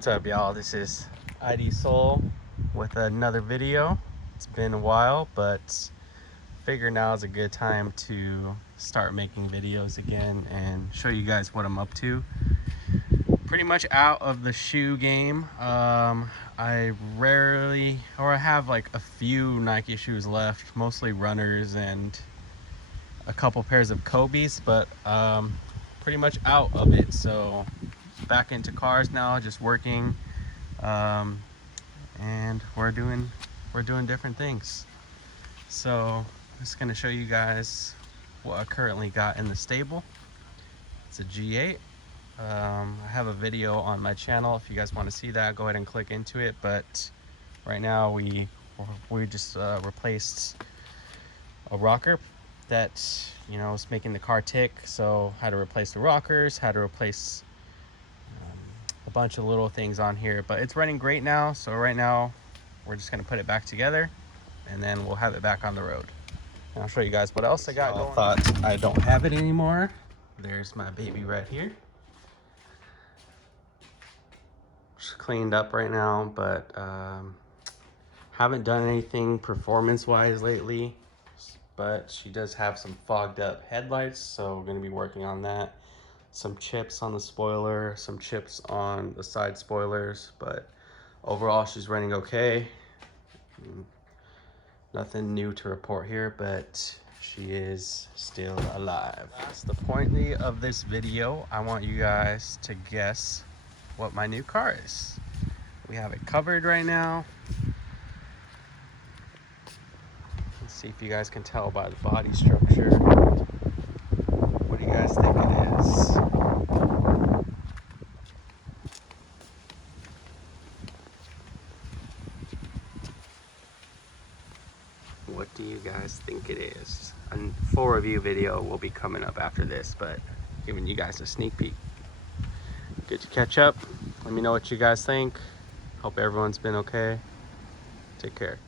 What's up, y'all? This is IDSOLE with another video. It's been a while, but figure now is a good time to start making videos again and show you guys what I'm up to. Pretty much out of the shoe game. I have like a few Nike shoes left, mostly runners and a couple pairs of Kobe's, but pretty much out of it. So back into cars now, just working, and we're doing different things. So I'm just gonna show you guys what I currently got in the stable. It's a G8. I have a video on my channel. If you guys want to see that, go ahead and click into it. But right now we just replaced a rocker that, you know, was making the car tick. So had to replace the rockers, had to replace a bunch of little things on here, but it's running great now. So right now we're just gonna put it back together and then we'll have it back on the road. And I'll show you guys what else I got going. Thought I don't have it anymore. There's my baby right here. Just cleaned up right now, but haven't done anything performance wise lately, but she does have some fogged up headlights, so we're going to be working on that. Some chips on the spoiler, some chips on the side spoilers, but overall she's running okay. Nothing new to report here, but she is still alive. That's the point of this video. I want you guys to guess what my new car is. We have it covered right now. Let's see if you guys can tell by the body structure. What do you guys think it is? What do you guys think it is? A full review video will be coming up after this, but giving you guys a sneak peek. Good to catch up. Let me know what you guys think. Hope everyone's been okay. Take care.